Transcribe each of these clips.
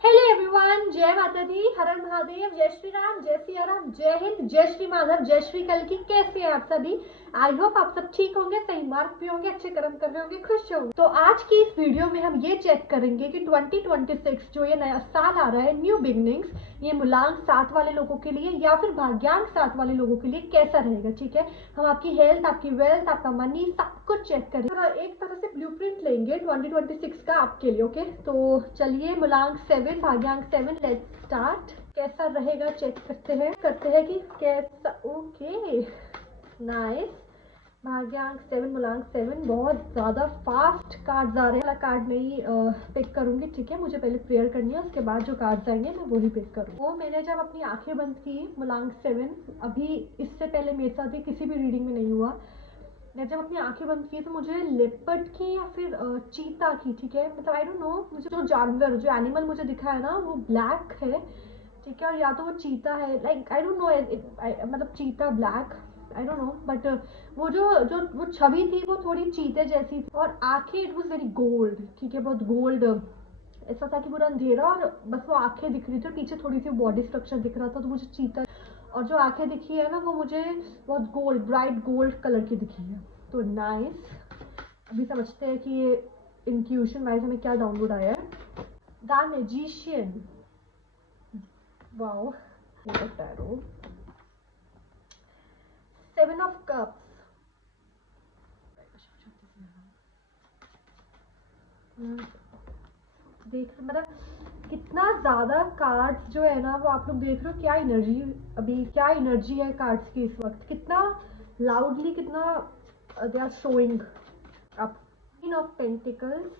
Hello everyone, जय माता दी, हर हर महादेव, जय श्री राम, जय सिया राम, जय हिंद, जय श्री माधव, जय श्री कल्कि। कैसे हैं आप सभी? आई होप आप सब ठीक होंगे, सही मार्ग पे होंगे, अच्छे कर्म कर रहे होंगे, खुश होंगे। तो आज की इस वीडियो में हम ये चेक करेंगे कि 2026 जो ये नया साल आ रहा है, न्यू बिगनिंग्स, ये मूलांक 7 वाले लोगों के लिए या फिर भाग्यांक 7 वाले लोगों के लिए कैसा रहेगा। ठीक है, हम आपकी हेल्थ, आपकी वेल्थ, आपका मनी, सब कुछ चेक करेंगे और एक तरह से ब्लूप्रिंट लेंगे 2026 का आपके लिए। ओके, तो चलिए, मूलांक 7, भाग्यांक 7, लेट्स स्टार्ट। कैसा रहेगा चेक करते हैं कि कैसा। Okay, nice. भाग्यांक 7, मूलांक 7, बहुत ज्यादा फास्ट कार्ड्स आ रहे हैं। कार्ड नहीं पिक करूंगी, ठीक है, मुझे पहले प्रेयर करनी है, उसके बाद जो कार्ड्स आएंगे मैं वही पिक करूंगी। वो मैंने जब अपनी आंखें बंद की, मूलांक 7, अभी इससे पहले मेरे साथ ये किसी भी रीडिंग में नहीं हुआ, मैं जब अपनी आंखें बंद की तो मुझे लेपर्ड की या फिर चीता की, ठीक है, मतलब आई डोंट नो, मुझे जो जानवर, जो एनिमल मुझे दिखा है ना, वो ब्लैक है, ठीक है, और या तो वो चीता है, लाइक आई डोंट नो, मतलब चीता black, I don't know, but वो जो जो वो छवि थी वो थोड़ी चीते जैसी थी, और आंखें इट वाज वेरी गोल्ड, ठीक है, बहुत गोल्ड। ऐसा था कि पूरा अंधेरा और बस वो आंखें दिख रही थी और पीछे थोड़ी सी बॉडी स्ट्रक्चर दिख रहा था, तो मुझे चीता, और जो आंखें दिखी है ना वो मुझे बहुत गोल्ड, ब्राइट गोल्ड कलर की दिखी है। तो नाइस, अभी समझते हैं कि ये इंट्यूशन वाइज हमें क्या डाउनलोड आया है। The magician, wow, tarot, 7 of cups, देख मतलब कितना ज्यादा कार्ड्स जो है ना, वो आप लोग देख रहे हो क्या एनर्जी, अभी क्या एनर्जी है कार्ड्स की इस वक्त, कितना लाउडली, कितना they are showing up. Queen of pentacles,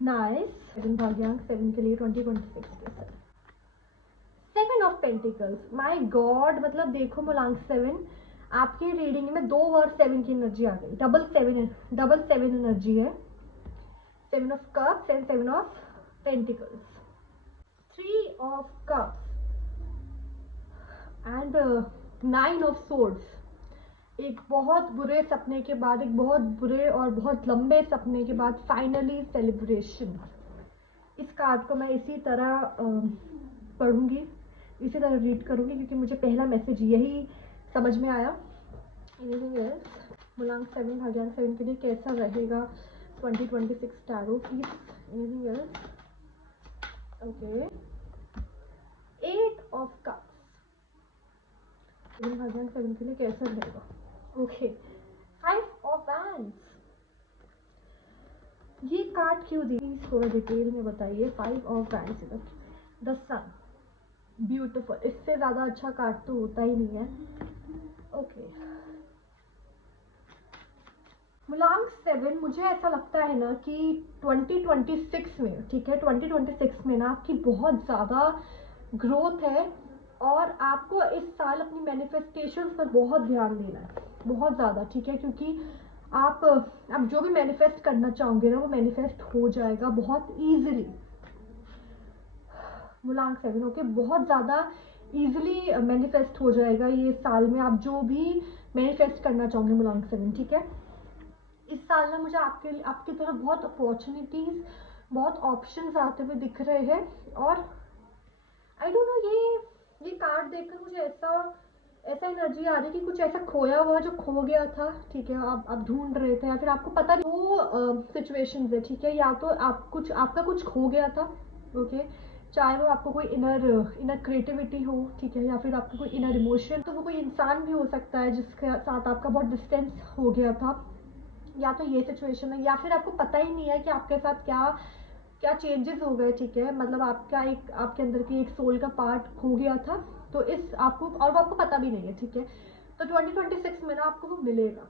nice, भाग्यांक 7 के लिए 2026 के साथ। 7 ऑफ पेंटिकल्स, माय गॉड, मतलब देखो मूलांक 7, आपकी रीडिंग में 2 बार 7 की एनर्जी आ गई, डबल 7 एनर्जी है। 7 of cups and 7 of pentacles, 3 of cups and 9 of swords। एक बहुत बुरे सपने के बाद, एक बहुत बुरे और बहुत लंबे सपने के बाद फाइनली सेलिब्रेशन। इस कार्ड को मैं इसी तरह पढ़ूंगी, इसी तरह रीड करूंगी, क्योंकि मुझे पहला मैसेज यही समझ में आया। मूलांक 7, भाग्यांक 7 के लिए कैसा रहेगा 2026 tarot, please. Anything else? Okay, 8 of cups, भाग्यांक 7 के लिए कैसा रहेगा। ओके, 5 ऑफ वैंड्स, ये कार्ड क्यों दी, थोड़ा डिटेल में बताइए। 5 of wands, the sun, beautiful, इससे ज्यादा अच्छा कार्ड तो होता ही नहीं है। ओके, मूलांक 7, मुझे ऐसा लगता है ना कि 2026 में, ठीक है, 2026 में ना आपकी बहुत ज़्यादा ग्रोथ है, और आपको इस साल अपनी मैनिफेस्टेशन पर बहुत ध्यान देना है, बहुत ज़्यादा, ठीक है, क्योंकि आप जो भी मैनिफेस्ट करना चाहोगे ना वो मैनिफेस्ट हो जाएगा बहुत ईजिली। मूलांक 7, ओके, बहुत ज़्यादा ईजिली मैनिफेस्ट हो जाएगा ये साल में, आप जो भी मैनिफेस्ट करना चाहोगे मूलांक 7, ठीक है। इस साल ना मुझे आपकी तरफ बहुत अपॉर्चुनिटीज, बहुत ऑप्शंस आते हुए दिख रहे हैं, और आई डोंट नो, ये कार्ड देखकर मुझे ऐसा एनर्जी आ रही है कि कुछ ऐसा खोया हुआ जो खो गया था, ठीक है, आप ढूंढ रहे थे, या फिर आपको पता नहीं, वो सिचुएशंस है, ठीक है, या तो आपका कुछ खो गया था, ओके, चाहे वो आपको कोई इनर क्रिएटिविटी हो, ठीक है, या फिर आपको कोई इनर इमोशन, तो वो कोई इंसान भी हो सकता है जिसके साथ आपका बहुत डिस्टेंस हो गया था, या तो ये सिचुएशन है, या फिर आपको पता ही नहीं है कि आपके साथ क्या क्या चेंजेस हो गए, ठीक है, मतलब आपके अंदर की एक सोल का पार्ट खो गया था, तो इस आपको, और वो आपको पता भी नहीं है, ठीक है, तो 2026 में ना आपको वो मिलेगा,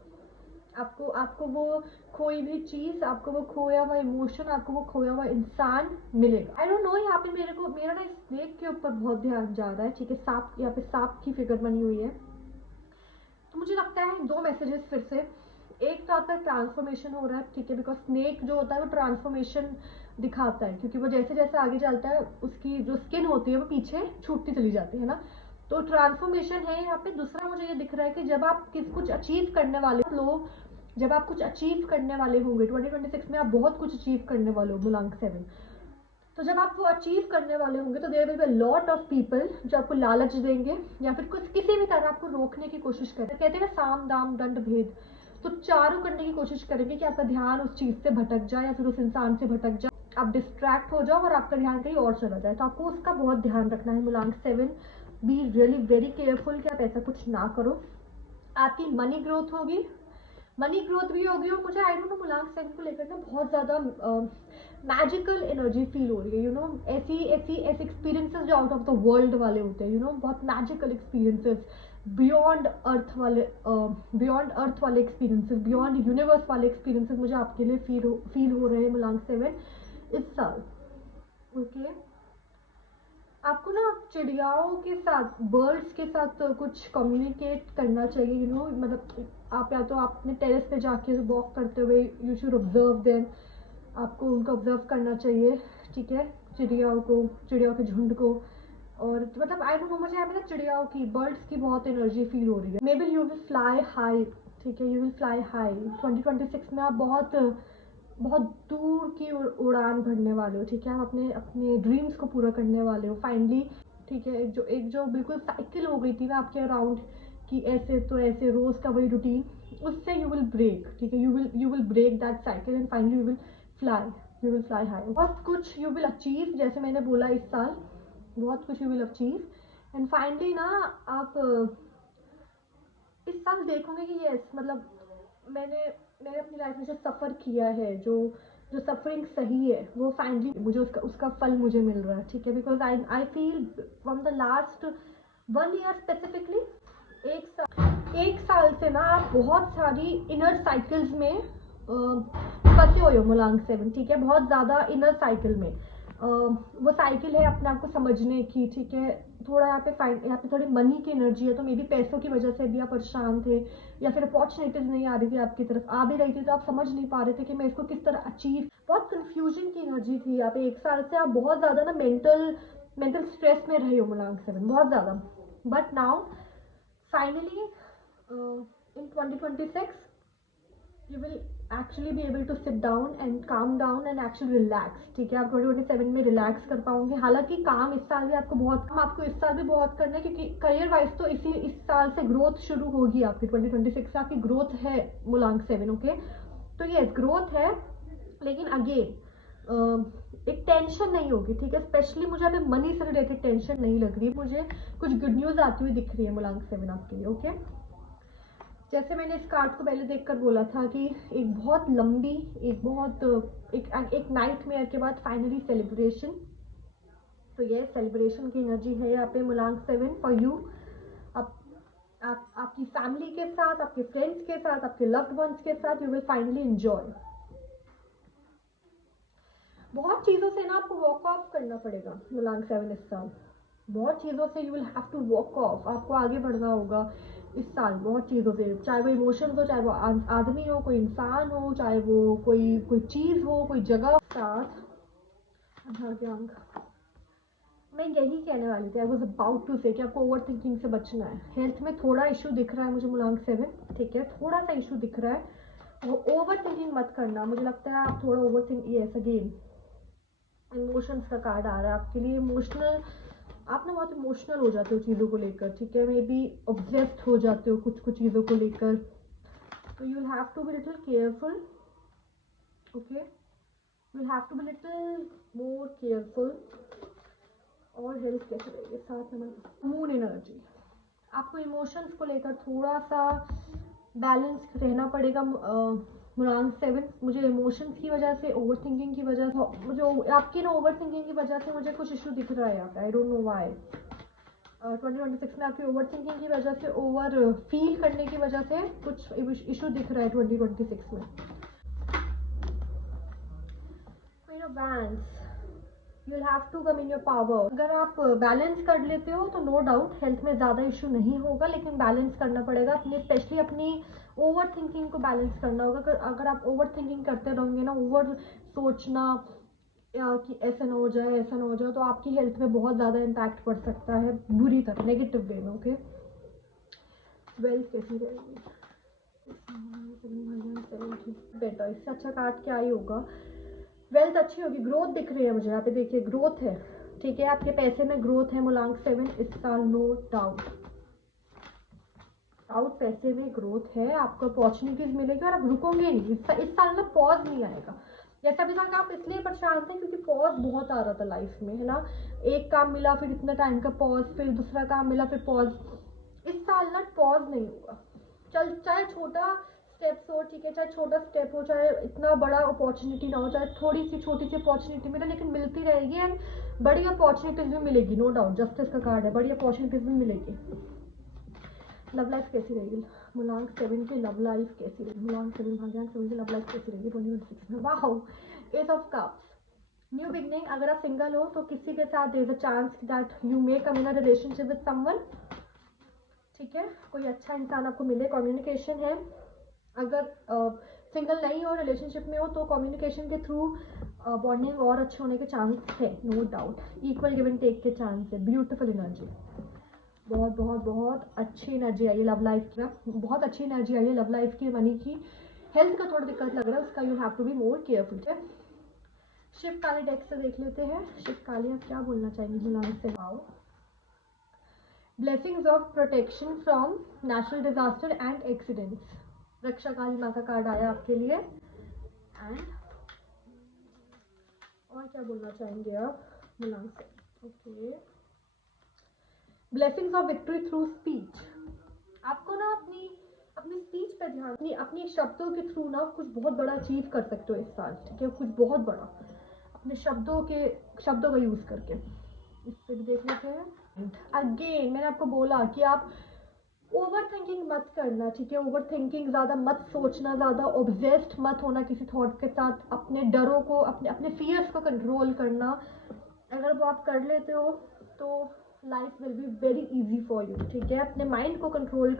आपको वो खोई भी चीज, आपको वो खोया हुआ इमोशन, आपको वो खोया हुआ इंसान मिलेगा। आई डोंट नो, यहाँ पे मेरा ना स्नेक के ऊपर बहुत ध्यान जा रहा है, ठीक है, सांप, यहाँ पे सांप की फिगर बनी हुई है, तो मुझे लगता है 2 मैसेजेस फिर से। एक तो आपका ट्रांसफॉर्मेशन हो रहा है, ठीक है, बिकॉज स्नेक जो होता है वो ट्रांसफॉर्मेशन दिखाता है, क्योंकि वो जैसे जैसे आगे चलता है उसकी जो स्किन होती है वो पीछे छूटती चली जाती है ना, तो ट्रांसफॉर्मेशन है यहाँ पे। दूसरा मुझे ये दिख रहा है कि जब आप कुछ अचीव करने वाले लोग, जब आप कुछ अचीव करने वाले होंगे 2026 में, आप बहुत कुछ अचीव करने वाले हो मूलांक 7, तो जब आप वो अचीव करने वाले होंगे तो there will be lot of people जो आपको लालच देंगे या फिर कुछ किसी भी तरह आपको रोकने की कोशिश करें। कहते हैं ना साम दाम दंड भेद, तो चारों करने की कोशिश करेंगे कि आपका ध्यान उस चीज से भटक जाए या फिर उस इंसान से भटक जाए, आप डिस्ट्रैक्ट हो जाओ और आपका ध्यान कहीं और चला जाए। तो आपको उसका बहुत ध्यान रखना है। मूलांक 7, बी रियली वेरी केयरफुल कि आप ऐसा कुछ ना करो। आपकी मनी ग्रोथ होगी, मनी ग्रोथ भी होगी। और मुझे आई डोंट नो मूलांक 7 को लेकर ना बहुत ज़्यादा मैजिकल एनर्जी फील हो रही है। यू नो ऐसी ऐसी ऐसे एक्सपीरियंसेस जो आउट ऑफ द वर्ल्ड वाले होते हैं, यू नो बहुत मैजिकल एक्सपीरियंसेस, बियॉन्ड अर्थ वाले एक्सपीरियंसेस, बियॉन्ड यूनिवर्स वाले एक्सपीरियंसेस मुझे आपके लिए फील हो रहे हैं मूलांक 7 इस साल। ओके आपको ना चिड़ियाओं के साथ, बर्ड्स के साथ कुछ कम्युनिकेट करना चाहिए। यू नो मतलब आप या तो आप अपने टेरेस पे जाके वॉक करते हुए यू शुड ऑब्जर्व देम, आपको उनको ऑब्जर्व करना चाहिए, ठीक है, चिड़ियाओं को, चिड़ियाओं के झुंड को। और मतलब आई डोंट नो मुझे यहाँ पे ना चिड़ियाओं की, बर्ड्स की बहुत एनर्जी फील हो रही है। May be you will fly high, ठीक है, यू विल फ्लाई हाई। 2026 में आप बहुत बहुत दूर की उड़ान भरने वाले हो, ठीक है, आप अपने अपने ड्रीम्स को पूरा करने वाले हो फाइनली, ठीक है। एक जो बिल्कुल साइकिल हो गई थी ना आपके अराउंड कि ऐसे तो ऐसे रोज का वही रूटीन, उससे यू विल ब्रेक, ठीक है, you will break that cycle and finally you will fly high. बहुत कुछ यू विल अचीव, जैसे मैंने बोला इस साल बहुत कुछ you will achieve and finally ना आप इस साल देखोगे कि यस मतलब मैंने मैंने अपनी लाइफ में जो सफ़र किया है, जो जो सफरिंग सही है, वो फाइनली मुझे उसका फल मुझे मिल रहा है, ठीक है। Because I feel from the last 1 year specifically, एक साल से ना आप बहुत सारी इनर साइकिल्स में फंसे हुए हो मूलांक 7, ठीक है, बहुत ज़्यादा इनर साइकिल में। वो साइकिल है अपने आप को समझने की, ठीक है। थोड़ा यहाँ पे थोड़ी मनी की एनर्जी है, तो मे बी पैसों की वजह से भी आप परेशान थे या फिर अपॉर्चुनिटीज नहीं आ रही थी आपकी तरफ, आ भी रही थी तो आप समझ नहीं पा रहे थे कि मैं इसको किस तरह अचीव, बहुत कंफ्यूजन की एनर्जी थी यहाँ पे। एक साल से आप बहुत ज़्यादा ना मेंटल स्ट्रेस में रहे हो मूलांक 7, बहुत ज़्यादा। But now finally in 2026 you will actually be able to sit down and calm down and actually relax, ठीक है। आप 2027 में रिलैक्स कर पाओगे। हालांकि काम इस साल भी आपको इस साल भी बहुत करना है, क्योंकि करियर वाइज तो इस साल से ग्रोथ शुरू होगी आपकी। 2026 से आपकी ग्रोथ है मूलांक 7, ओके। तो ये ग्रोथ है, लेकिन अगेन एक टेंशन नहीं होगी, ठीक है। स्पेशली मुझे अभी मनी से रिलेटेड टेंशन नहीं लग रही, मुझे कुछ गुड न्यूज आती हुई दिख रही है मूलांक 7 आपके लिए, ओके। जैसे मैंने इस कार्ड को पहले देखकर बोला था कि एक बहुत लंबी, एक नाइट मेयर के बाद फाइनली सेलिब्रेशन। तो ये सेलिब्रेशन की एनर्जी है यहाँ पे मूलांक 7 फॉर यू। आप आपकी फैमिली के साथ, आपके फ्रेंड्स के साथ, आपके लव्ड वंस के साथ यू विल फाइनली एंजॉय। बहुत चीज़ों से ना आपको वॉक ऑफ करना पड़ेगा मूलांक 7 इस साल। बहुत चीज़ों से you will have to walk off, आपको आगे बढ़ना होगा इस साल बहुत चीज़ों से, चाहे वो इमोशंस हो, चाहे वो आदमी हो, कोई इंसान हो, चाहे वो कोई चीज़ हो, कोई जगह। साथ भाग्यांक मैं यही कहने वाली थी, आई वॉज अबाउट टू से कि आपको ओवर थिंकिंग से बचना है। हेल्थ में थोड़ा इशू दिख रहा है मुझे मूलांक 7, ठीक है, थोड़ा सा इशू दिख रहा है। वो ओवर थिंकिंग मत करना, मुझे लगता है आप थोड़ा over think, yes again emotions का कार्ड आ रहा है आपके लिए। इमोशनल, आप ना बहुत इमोशनल हो जाते हो चीज़ों को लेकर, ठीक है, मे बी ऑब्सेस्ड हो जाते हो कुछ चीज़ों को लेकर। तो you have to be little careful, okay, you have to be little more careful. और हेल्थ कैसे रहेगी? 7 नंबर मून एनर्जी, आपको इमोशंस को लेकर थोड़ा सा बैलेंस रहना पड़ेगा मूलांक 7। मुझे इमोशंस की वजह से, ओवर थिंकिंग की वजह से, मुझे आपकी ना ओवर थिंकिंग की वजह से मुझे कुछ इशू दिख रहा है यहाँ पे, आई डोंट नो व्हाई। 2026 में आपकी ओवर थिंकिंग की वजह से, ओवर फील करने की वजह से कुछ इशू दिख रहा है 2026 में। You will have to come in your power. अगर आप बैलेंस कर लेते हो तो नो डाउट हेल्थ में ज़्यादा इशू नहीं होगा, लेकिन बैलेंस करना पड़ेगा अपने, स्पेशली अपनी ओवर थिंकिंग को बैलेंस करना होगा। अगर आप ओवर थिंकिंग करते रहोगे ना, ओवर सोचना कि ऐसा ना हो जाए, ऐसा ना हो जाए, तो आपकी हेल्थ में बहुत ज़्यादा इम्पैक्ट पड़ सकता है बुरी तरह, नेगेटिव वे में, ओके। वेल्थ कैसी रहेगी? बेटर, इससे अच्छा कार्ड क्या ही होगा। वेल्थ अच्छी होगी, ग्रोथ दिख रही है मुझे यहाँ पे, देखिए ग्रोथ है, ठीक है, आपके पैसे में ग्रोथ है मूलांक 7 इस साल, नो डाउट पैसे में ग्रोथ है, आपको अपॉर्चुनिटीज मिलेगी और आप रुकोगे नहीं, इस साल में पॉज नहीं आएगा। जैसे अभी तक आप इसलिए परेशान थे क्योंकि पॉज बहुत आ रहा था लाइफ में, है ना, एक काम मिला फिर इतना टाइम का पॉज, फिर दूसरा काम मिला फिर पॉज। इस साल ना पॉज नहीं होगा, चल चाहे छोटा स्टेप्स हो, ठीक है, चाहे छोटा स्टेप हो, चाहे इतना बड़ा अपॉर्चुनिटी ना हो, चाहे थोड़ी सी छोटी सी अपॉर्चुनिटी मिले, लेकिन मिलती रहेगी एंड बड़ी अपॉर्चुनिटीज भी मिलेगी, नो डाउट, जस्टिस का कार्ड है, बड़ी अपॉर्चुनिटीज भी मिलेगी। लव लाइफ कैसी रहेगी मूलांक 7 की, लव लाइफ कैसी रहेगी मूलांक 7 भाग्यांक 7 की लव लाइफ कैसी रहेगी 2026 में? Wow, ace of cups, new beginning. अगर आप सिंगल हो तो किसी के साथ there is a chance that you may come in a relationship with someone, ठीक है, कोई अच्छा इंसान आपको मिले, कम्युनिकेशन है। अगर सिंगल नहीं हो, रिलेशनशिप में हो, तो कम्युनिकेशन के थ्रू बॉन्डिंग और अच्छे होने के चांस है, no doubt, equal give and take के चांस है, ब्यूटीफुल एनर्जी, बहुत बहुत बहुत अच्छी एनर्जी आई है लव लाइफ की, बहुत अच्छी एनर्जी आई है लव लाइफ की। मनी की, हेल्थ का थोड़ा दिक्कत लग रहा है, उसका you have to be more careful, ठीक है। शिव काली डेक से देख लेते हैं, शिव काली आप क्या बोलना चाहेंगे मूलांक से? आओ, blessings of protection from natural disaster and accidents, रक्षा काली माँ का कार्ड आया आपके लिए। एंड और क्या बोलना चाहेंगे आप मूलांक से? Okay, blessings of victory through speech, आपको ना अपनी स्पीच पे ध्यान, अपनी शब्दों के थ्रू ना कुछ बहुत बड़ा अचीव कर सकते हो इस साल, ठीक है, कुछ बहुत बड़ा अपने शब्दों का यूज करके। इस पे भी देख लेते हैं। अगेन मैंने आपको बोला कि आप ओवर थिंकिंग मत करना, ठीक है, ओवर थिंकिंग ज़्यादा मत सोचना, ज़्यादा ऑब्सेस्ड मत होना किसी थॉट के साथ, अपने डरों को, अपने फियर्स को कंट्रोल करना। अगर वो आप कर लेते हो तो life will be very easy for you, ठीक है, अपने माइंड को कंट्रोल